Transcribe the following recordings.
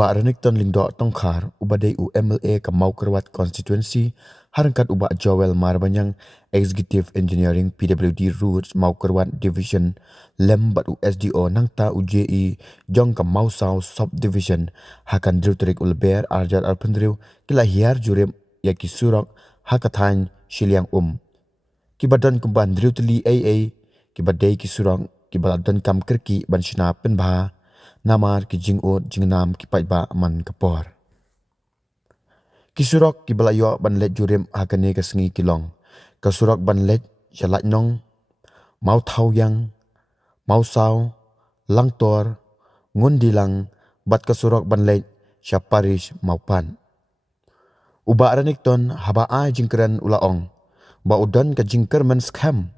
Ubah renik ton lingdo tongkar ubadai UMLA ke mau kerwat constituency harangkat ubah Joel Marbanyang Executive Engineering PWD Routes mau kerwat division lembat USDO nangta UJE jong ke mau South subdivision hakan drutrik ulber arjat arpendriu kila hiar jurem yaki surok hakathan shiliang kibadan kumban drutli AA kibadai ki surok kibadan kam kerki ban shina penbha namar ki jing'o jingnam ki paitba man kapor. Kisurok ki balayo ban let jurem hakane ka sengi kilong. Kasurok ban let shalat nong, mau thau yang, mau saw, langtor, ngundilang, bat kasurok ban let syaparish mau pan. Uba aranik ton haba ai jingkeran ulaong, ba udan ka jingker men skam,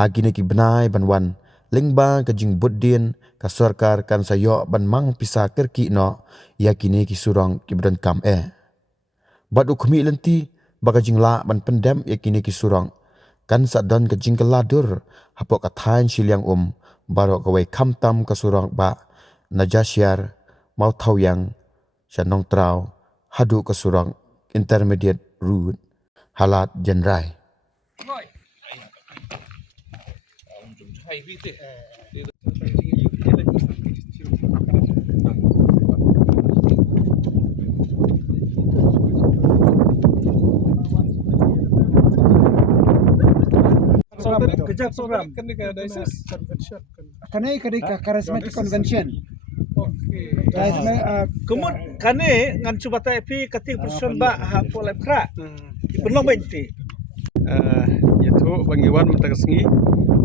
hagine ki benai banwan, lingba ka jing buddin ka sarkar kan sayo ban mang pisa kerki no yakini ki surong ki bedan kam bad ukmi lenti baga jing la ban pendem yakini ki surong kan sadan ka jing keladur hapok ka thain shiliang baro ka wei kamtam ka surong ba najasyar mau thau yang shanong trau hadu ka surong intermediate route halat jenrai. Kejap program kanai charismatic convention. Kemun kane ngan cuba tapi ketik person ba ha polep kra belum benti yaitu bangiwan mentagasngi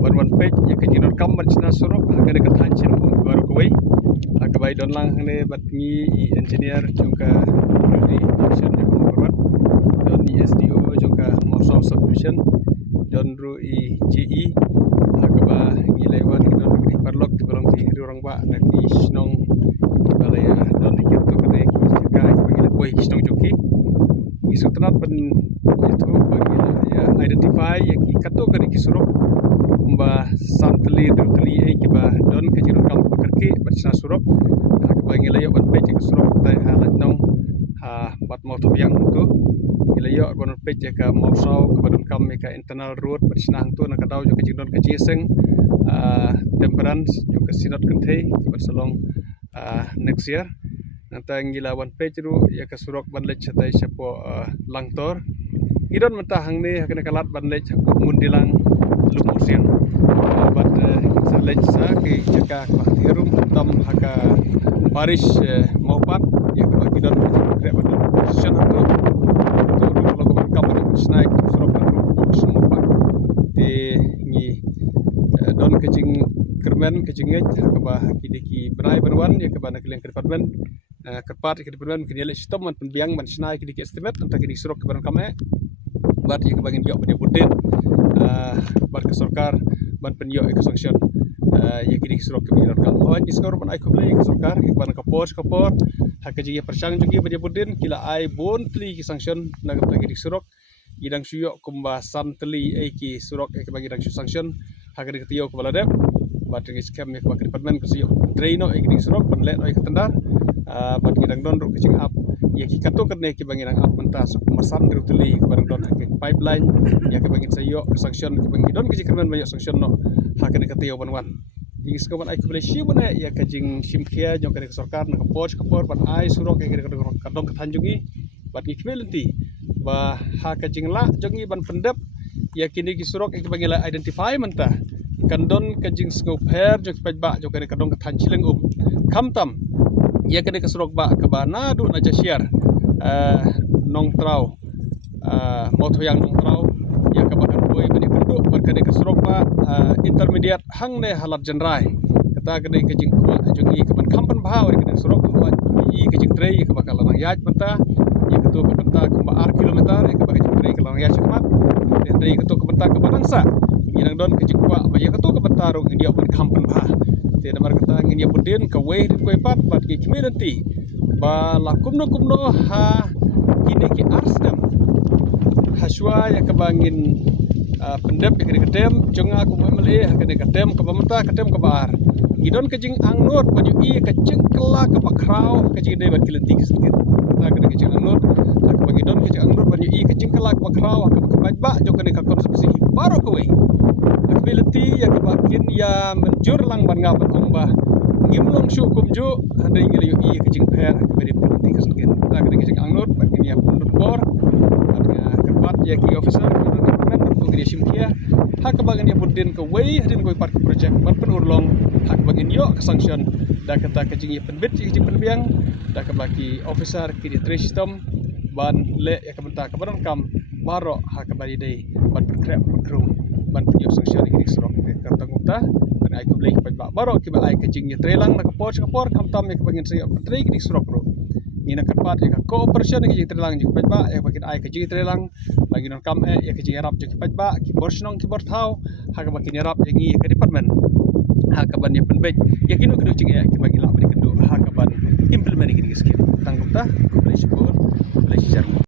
wan page ya kejinor kam bancina suruk hakane kathancin baru kuai hakabai donlang hane batngi engineer juga di mission yang korban don SDO juga Mosau submission don ru GE hakaba ngilaiwan don di parlok barang ki orang ba nanti snong balaya don ikut kene ki ka bagi kuai snong joki isu tenat pen itu bagi ya identify ya ki kato kene ki suruk kumba santli dutli ai kiba don kejirun kam pekerki bersama suruk hakaba ngilai ban page ke suruk tai halat nong ha bat mau yang tu ngilai ban page ke mau sau ke badun kam ka internal road bersama tu nak kadau juga kejirun kejiseng temperance juga sinot kentai ke bersalong next year nanti ngilawan page ru ya ke suruk ban lech tai siapo langtor idon mentahang ni hakane kalat ban lech mundilang lumur siang bat lech sa ke jaka herum tam haka parish maupat ya ke idon kre ban position tu logo ban kamar snack suruk ban maupat te ngi don kecing kermen kecingej hakaba kidiki berai banwan ya ke ban keleng department kerpat ke department kini lech stom man penbiang man snack kidiki estimate antara kidiki suruk ke ban kame bat ya ke bagin yok pada budin bat ke sarkar ban penyo ke sanction ya kini surok ke biar kam hawan iskor ban ai kuble ke sarkar ke ban kapor hak ji persang juga pada budin kila ai bon tli ke sanction na ke kini surok idang suyo kumbasan tli ai ki surok ke bagi dang sanction hak ke tiyo ke baladep bat ke scam ke bagi department ke suyo draino ai kini surok ban let ai ke tendar bat idang don ru kecing up ya ki kato kene ki bangin ang apenta masan drutuli barang don ke pipeline ya ke bangin sayo ke sanction ke bangin don ke jikran bayo sanction no hakane ke tiyo banwan ing skoban ai kubele shibune ya ke jing simkia jong ke sarkar na kapor ban ai surok ke kadong ke tanjungi bat ki kmelenti ba ha ke jing la jongi ban pendep ya kini ki surok ke bangin la identify menta kandon ke jing scope her jong pajba jong ke kadong ke tanchileng kamtam ya kene ke surok ba ke bana du na jasiar nong trau motoyang nong trau ya ke bakan boy bani penduk berkene ke surok ba intermediate hang ne halat jenrai kata kene ke jing kwa jungi ke ban kampan bahaw kene surok hawa i ke jing trei ke bakal lang yaj benta ya ke tu ke benta ke ba kilometer ya ke bakal jing trei ke lang yaj kemat dan trei ke tu ke benta ke banangsa inang don ke jing kwa ba ya ke tu ke benta ro ndia ban kampan bah te namar kata ngin ya budin ka weh dit koi pat bat ki community ba la kumno ha kini ki arsdam haswa ya kabangin pendep ya kene kedem jonga ku memele kene kedem ke pementa kedem ke bar Gidon kejing angnut banyu i kejing kelak ke pakrau kejing dai ban kilentik sedikit. Ta kena kejing angnut hak bagi don kejing angnut banyu i kejing kelak ke pakrau hak bajba jo kena ka konsumsi baru kowe. Hak bileti ya ke bakin ya menjur lang ban ngabat ombah. Ngimlong syuk kumju ada ingil yu i kejing per hak bagi kilentik sedikit. Ta kena kejing angnut bakin ya pendut bor. Ada kerpat ya ki officer department bagi simkia hak bagian dia burdin ke way hadin koi park project ban pen urlong hak bagian yo ke sanction da kata kejing ye penbit kejing penbiang da ke bagi officer ki di trace system ban le ya ke benta ke badan kam baro hak bagi dei ban perkrep perkru ban yo sanction ki serok ke tangukta ban ai kublei ke baro ki ba ai kejing ye trelang na ke por kam tam ye ke bagian tri tri ki serok bro ngina kerpat ya cooperation ki trelang ji ba ya bagian ai kejing trelang bagi non kam ya kejing arab ji ba ki portion ki borthau hak bagi nyarap yang i ke department hak ban ya penbej ya kinu kedu cing ya ki bagi la bagi kedu hak ban implement ki skim tanggung ta ko boleh syukur boleh